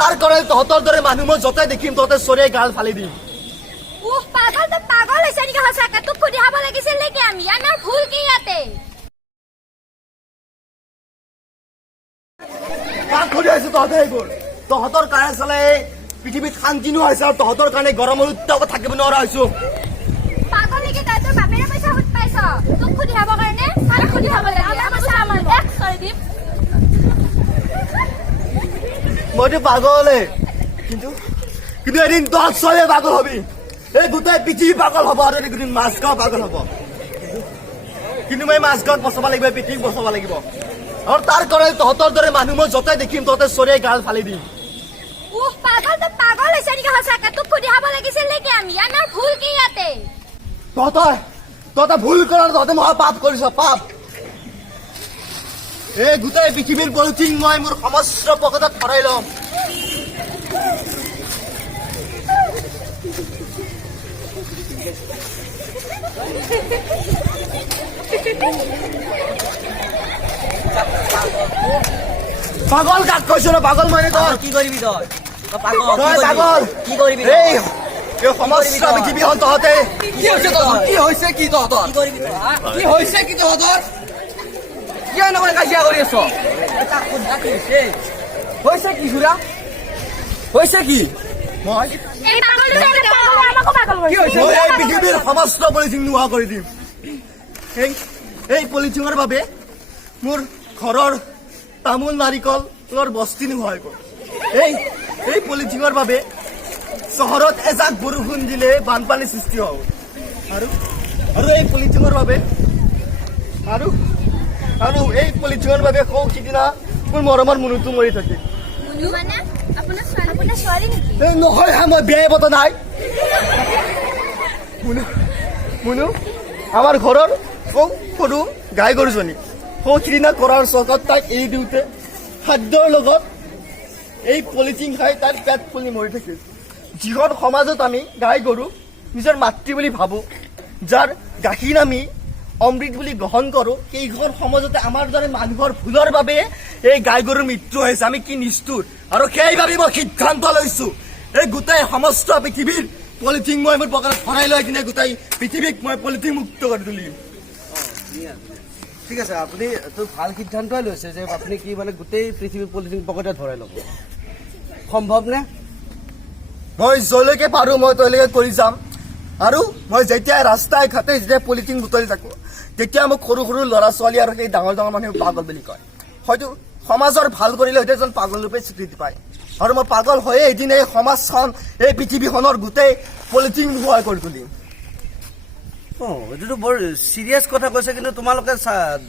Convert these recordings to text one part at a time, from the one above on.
তাৰ কাৰণে তহঁতৰ দৰে মানুহ মই য'তে দেখিম তহঁতে চৰিয়াই গাল ফালি দিম। উহ পাগল তো পাগল হৈছে নেকি সঁচাকে? তোক সুধি খাব লাগিছিল নেকি আমি? আমাৰ ভুল কি ইয়াতে? কাক আছো তহঁতে এইবোৰ? তহঁতৰ কাৰণে চালে পৃথিৱীত শান্তি নোহোৱা হৈছে আৰু তহঁতৰ কাৰণে গৰমৰ উত্তাপত থাকিব নোৱাৰা হৈছো। পাগল নেকি তই? তোৰ বাপেৰে পইচা সুধ পাইছ। তোক সুধি খাবৰ কাৰণে কাক সুধি খাব লাগে আমাৰ পইচা আমাৰ এক কৰি দিম মইতো পাগলে। কিন্তু কিন্তু এদিন তহঁত চবে পাগল হবি। এই গোটেই পৃথিৱী পাগল হ'ব আৰু এদিন মাছগাঁও পাগল হ'ব। কিন্তু- মই মাছগাঁৱত বচাব লাগিব পৃথিৱীক বচাব লাগিব। আৰু তাৰ কাৰণে তহঁতৰ দৰে মানুহ মই য'তে দেখিম তহঁতে চৰিয়াই গাল ফালি দিম। আমি? আমাৰ ভুল কি ইয়াতে? তহঁতৰ তহঁতে ভুল কৰা তহঁতে মহা পাপ কৰিছ পাপ। এই গোটেই পৃথিৱীৰ পলিথিন মই মোৰ সমস্ত পকেটত ভৰাই ল'ম। পাগল কাক কৈছ ন পাগল মানে তই? কি কৰিবি তই? পাগল কি পাগল? কৰিবি? এই সমস্ত পৃথিৱীখন তহঁতে কি হৈছে তহঁতৰ কি হৈছে কি তহঁতৰ? কি কৰিবি কি হৈছে কি তহঁতৰ? কিয় এনেকৈ কাজিয়া কৰি আছ। হৈছে কি খুৰা হৈছে কি মই এই পৃথিৱীৰ সমস্ত পলিথিন নোহোৱা কৰি দিম। এই এই পলিথিনৰ বাবে মোৰ ঘৰৰ তামোল নাৰিকলৰ বস্তি নোহোৱা হৈ গ'ল। এই এই পলিথিনৰ বাবে চহৰত এজাক বৰষুণ দিলে বানপানী সৃষ্টি হ'ব আৰু আৰু এই পলিথিনৰ বাবে আৰু আৰু এই পলিথিনৰ বাবে সৌ সিদিনা মোৰ মৰমৰ মনুটো মৰি থাকে। মুনু? নহয় হা মই বিয়াই পতা নাই। মুনু মুনু আমাৰ ঘৰৰ সৌ সৰু গাই গৰুজনী। সৌ সিদিনা কৰাৰ চকত তাইক এৰি দিওঁতে খাদ্যৰ লগত এই পলিথিন খাই তাইৰ পেট ফুলি মৰি থাকিল যিখন সমাজত আমি গাই গৰু নিজৰ মাতৃ বুলি ভাবোঁ যাৰ গাখীৰ আমি অমৃত বুলি গ্ৰহণ কৰোঁ সেইখন সমাজতে আমাৰ দৰে মানুহৰ ভুলৰ বাবে এই গাই গৰুৰ মৃত্যু হৈছে। আমি কি নিষ্ঠুৰ? আৰু সেইবাবে মই সিদ্ধান্ত লৈছোঁ। এই গোটেই সমস্ত পৃথিৱীৰ পলিথিন মই মোৰ পকেটত ভৰাই লৈ কিনে গোটেই পৃথিৱীক মই পলিথিন মুক্ত কৰি তুলিম। ঠিক আছে আপুনি এইটো ভালো সিদ্ধান্তই লৈছে যে আপুনি কি মানে গোটেই পৃথিৱীৰ পলিথিন পকেটত ভৰাই ল'ব। সম্ভৱ নে? মই যলৈকে পাৰোঁ মই তলৈকে কৰি যাম। আৰু মই যেতিয়া ৰাস্তাই ঘাটে যেতিয়া পলিথিন বুটলি থাকোঁ তেতিয়া মোক সৰু সৰু ল'ৰা ছোৱালী আৰু সেই ডাঙৰ ডাঙৰ মানুহে পাগল বুলি কয়। হয়তো সমাজৰ ভালো কৰিলে হয়তো এজন পাগল ৰূপে স্বীকৃতি পায়। আৰু মই পাগল হৈয়ে এদিন এই সমাজখন, এই পৃথিৱীখনৰ গোটেই পলিথিন নোহোৱা কৰি তুলিম। অঁ, এইটোতো বৰ চিৰিয়াছ কথা কৈছে, কিন্তু তোমালোকে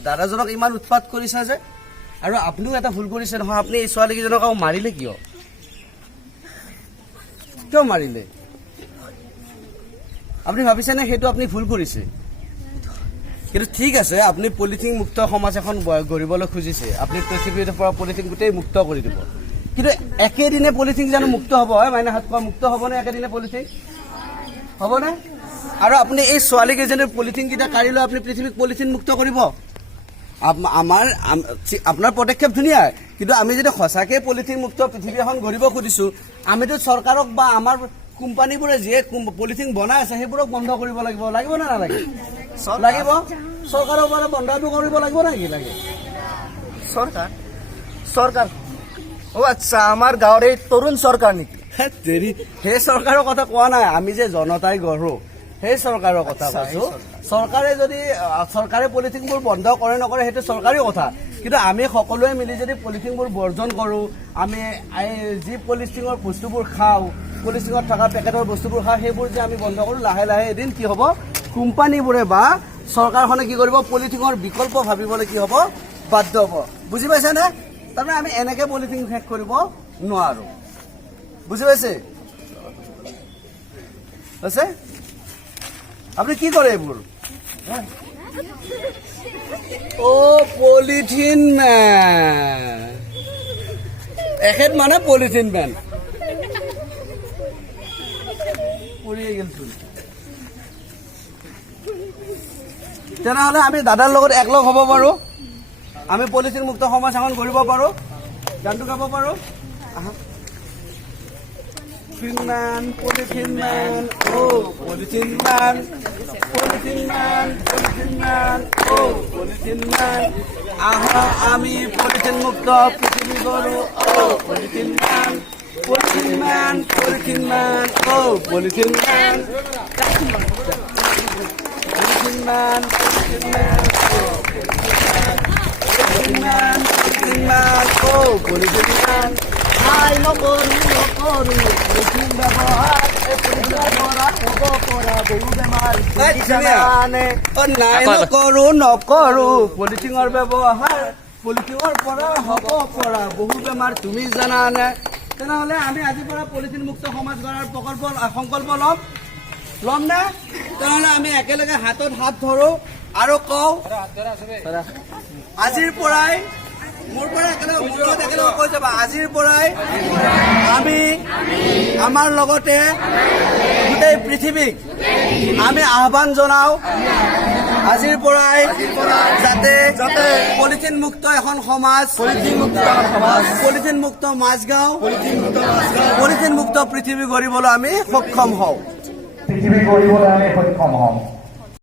দাদাজনক ইমান উৎপাত কৰিছা যে। আৰু আপুনিও এটা ভুল কৰিছে নহয়, আপুনি এই ছোৱালীকেইজনক আকৌ মাৰিলে কিয়? কিয় মাৰিলে? আপুনি ভাবিছেনে সেইটো আপুনি ভুল কৰিছে? কিন্তু ঠিক আছে, আপুনি পলিথিন মুক্ত সমাজ এখন গঢ়িবলৈ খুজিছে। আপুনি পৃথিৱীৰ পৰা পলিথিন গোটেই মুক্ত কৰি দিব। কিন্তু একেদিনে পলিথিন জানো মুক্ত হ'ব? হয় মাইনা হাত খোৱা মুক্ত হ'বনে একেদিনে পলিথিন? হ'বনে আৰু আপুনি এই ছোৱালীকেইজনীৰ পলিথিন কেইটা কাঢ়ি লৈ আপুনি পৃথিৱীক পলিথিন মুক্ত কৰিব। আমাৰ আপোনাৰ পদক্ষেপ ধুনীয়া। কিন্তু আমি যদি সঁচাকৈ পলিথিন মুক্ত পৃথিৱী এখন গঢ়িব খুজিছোঁ, আমিতো চৰকাৰক বা আমাৰ কোম্পানীবোৰে যিয়ে পলিথিন বনাই আছে, সেইবোৰক বন্ধ কৰিব লাগিব। লাগিব নে নালাগে? লাগিব। চৰকাৰৰ পৰা বন্ধটো কৰিব লাগিব নেকি লাগে? চৰকাৰ চৰকাৰ অ' আচ্ছা আমাৰ গাঁৱৰ এই তৰুণ চৰকাৰ নেকি? তেৰি সেই চৰকাৰৰ কথা কোৱা নাই আমি যে জনতাই গঢ়ো সেই চৰকাৰৰ কথা আচ্ছা, কৈছো চৰকাৰে যদি চৰকাৰে পলিথিনবোৰ বন্ধ কৰে নকৰে সেইটো চৰকাৰী কথা। কিন্তু আমি সকলোৱে মিলি যদি পলিথিনবোৰ বৰ্জন কৰোঁ আমি যি পলিথিনৰ বস্তুবোৰ খাওঁ পলিথিনত থকা পেকেটৰ বস্তুবোৰ খাওঁ সেইবোৰ যে আমি বন্ধ কৰোঁ লাহে লাহে এদিন কি হ'ব? কোম্পানীবোৰে বা চৰকাৰখনে কি কৰিব? পলিথিনৰ বিকল্প ভাবিবলৈ কি হ'ব? বাধ্য হ'ব। বুজি পাইছেনে তাৰমানে আমি এনেকে পলিথিন শেষ কৰিব নোৱাৰোঁ। বুজি পাইছে? আছে আপুনি কি কৰে এইবোৰ? অ' পলিথিন মেন। এখেত মানে পলিথিন মেন। পৰিয়ে গেলচোন তেনেহ'লে আমি দাদাৰ লগত একলগ হ'ব পাৰোঁ। আমি পলিথিন মুক্ত সমাজ এখন গঢ়িব পাৰোঁ। গানটো গাব পাৰোঁ। আহা। পলিথিন ম্যান পলিথিন ম্যান ও polythene man polythene man polythene man ও পলিথিন ম্যান আহা, আমি পলিথিন মুক্ত পৃথিবী গড়ো ও polythene man polythene man polythene man নকৰো নকৰো। পলিথিনৰ ব্যৱহাৰ পলিথিনৰ পৰা হ'ব পৰা বহু বেমাৰ তুমি জানানে? তেনেহ'লে আমি আজিৰ পৰা পলিথিন মুক্ত সমাজ গঢ়াৰ প্ৰকল্প সংকল্প ল'ম। ল'ম নে তেনেহ'লে আমি একেলগে হাতত হাত ধৰো আৰু কওঁ। আজিৰ পৰাই, মোৰ পৰা একেলগে মোৰ একেলগে কৈ যাবা। আজিৰ পৰাই আমি, আমাৰ লগতে গোটেই পৃথিৱীক আমি আহ্বান জনাওঁ। আজিৰ পৰাই যাতে যাতে পলিথিন মুক্ত এখন সমাজ পলিথিন মুক্ত সমাজ পলিথিন মুক্ত মাজগাঁও পলিথিন মুক্ত পৃথিৱী গঢ়িবলৈ আমি সক্ষম হওঁ। পৃথিৱী কৰিবলৈ আমি সক্ষম হ'ম